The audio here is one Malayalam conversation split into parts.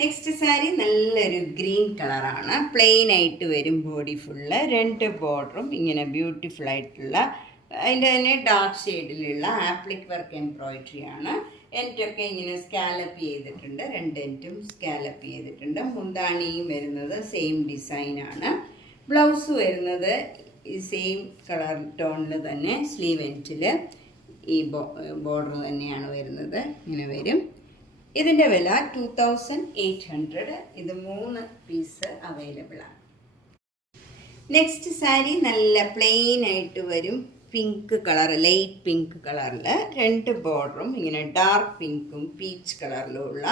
നെക്സ്റ്റ് സാരി നല്ലൊരു ഗ്രീൻ കളറാണ്. പ്ലെയിൻ ആയിട്ട് വരും ബോഡി ഫുള്ള്. 2 ബോർഡറും ഇങ്ങനെ ബ്യൂട്ടിഫുൾ ആയിട്ടുള്ള അതിൻ്റെ തന്നെ ഡാർക്ക് ഷെയ്ഡിലുള്ള ആപ്ലിക് വർക്ക് എംബ്രോയിഡറി ആണ്. എൻറ്റൊക്കെ ഇങ്ങനെ സ്കാലപ്പ് ചെയ്തിട്ടുണ്ട്. 2 എൻറ്റും സ്കാലപ്പ് ചെയ്തിട്ടുണ്ട്. മുന്താണിയും വരുന്നത് സെയിം ഡിസൈനാണ്. ബ്ലൗസ് വരുന്നത് ഈ സെയിം കളർ ടോണിൽ തന്നെ സ്ലീവ് എൻറ്റിൽ ഈ ബോർഡർ തന്നെയാണ് വരുന്നത്. ഇങ്ങനെ വരും. ഇതിൻ്റെ വില 2800. ഇത് 3 പീസ് അവൈലബിൾ ആണ്. നെക്സ്റ്റ് സാരി നല്ല പ്ലെയിൻ ആയിട്ട് വരും. പിങ്ക് കളർ, ലൈറ്റ് പിങ്ക് കളറിൽ 2 ബോർഡറും ഇങ്ങനെ ഡാർക്ക് പിങ്കും പീച്ച് കളറിലും ഉള്ള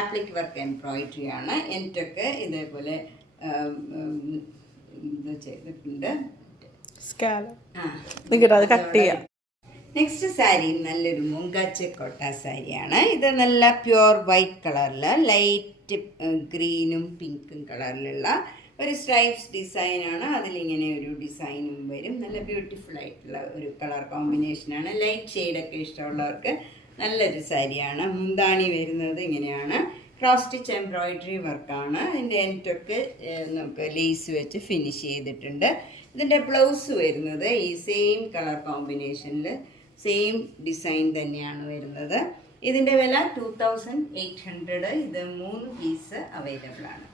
ആപ്ലിക് വർക്ക് എംബ്രോയിഡറി ആണ്. എനിക്കൊക്കെ ഇതേപോലെ ഇത് ചെയ്തിട്ടുണ്ട്. നെക്സ്റ്റ് സാരി നല്ലൊരു മുങ്കാച്ചക്കോട്ട സാരിയാണ്. ഇത് നല്ല പ്യുവർ വൈറ്റ് കളറിൽ ലൈറ്റ് ഗ്രീനും പിങ്കും കളറിലുള്ള ഒരു സ്ട്രൈപ്സ് ഡിസൈനാണ്. അതിലിങ്ങനെ ഒരു ഡിസൈനും വരും. നല്ല ബ്യൂട്ടിഫുൾ ആയിട്ടുള്ള ഒരു കളർ കോമ്പിനേഷനാണ്. ലൈറ്റ് ഷെയ്ഡൊക്കെ ഇഷ്ടമുള്ളവർക്ക് നല്ലൊരു സാരിയാണ്. മുന്താണി വരുന്നത് ഇങ്ങനെയാണ്. ക്രോസ് സ്റ്റിച്ച് എംബ്രോയിഡറി വർക്കാണ്. അതിൻ്റെ എൻറ്റൊക്കെ നമുക്ക് ലേസ് വെച്ച് ഫിനിഷ് ചെയ്തിട്ടുണ്ട്. ഇതിൻ്റെ ബ്ലൗസ് വരുന്നത് ഈ സെയിം കളർ കോമ്പിനേഷനിൽ സെയിം ഡിസൈൻ തന്നെയാണ് വരുന്നത്. ഇതിൻ്റെ വില 2800. ഇത് 3 പീസ് അവൈലബിൾ ആണ്.